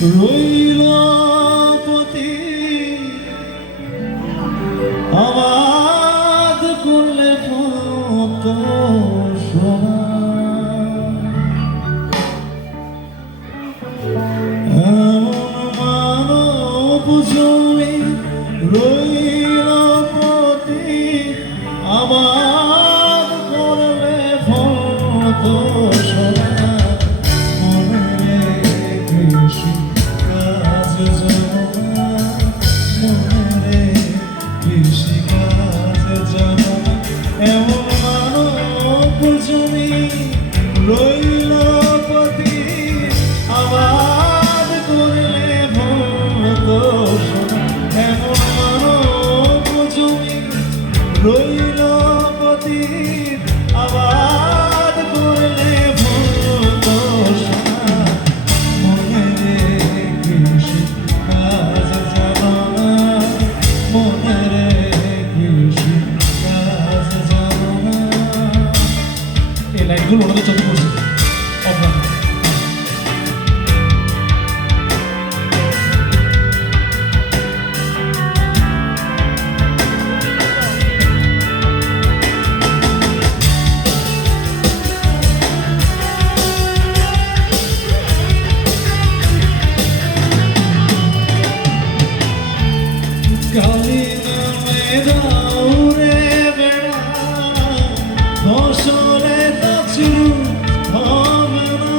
রইল পতি আবাদ করলে কত সোনা এমন মানব জমি রইল পতি আবাদ করলে কত সোনা রইল পতি আবাদ করলে ভূত সোনা এমন মানব জমি রইল পতি আবাদ করলে ভূত সোনা মনে রেখে কাজ জানো না মনে রেখে কাজ জানো না এই লাইনগুলো ওনাদের চোখে পড়ছে কালী নামে দাউরে বেড়া ফসলে তাছুরু হবে না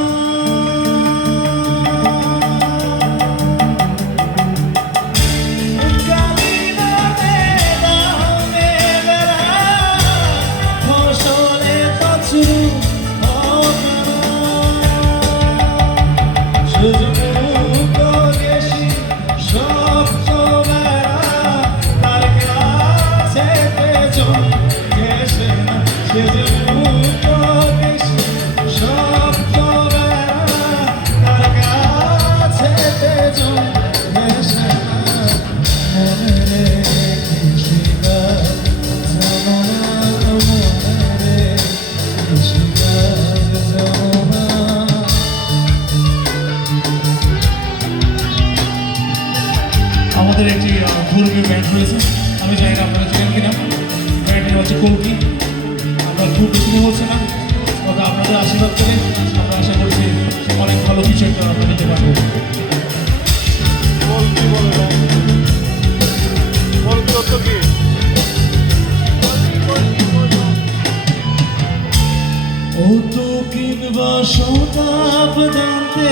কালী নামে দাউরে বেড়া ফসলে তাছুরু হবে না সেজন্য গেছি সব আমাদের একটি ধর্মীয় ব্যান্ড রয়েছে, আমি জানি না আপনারা জানেন কিনা। ব্যান্ডের হচ্ছে কলকি। আমরা খুব বেশি হচ্ছে না, তবে আপনাদের আশীর্বাদ করে আমরা আশা করছি অনেক ভালো কিছু একটা আমরা নিতে পারবো। ও তো কিনবা শতাব জানতে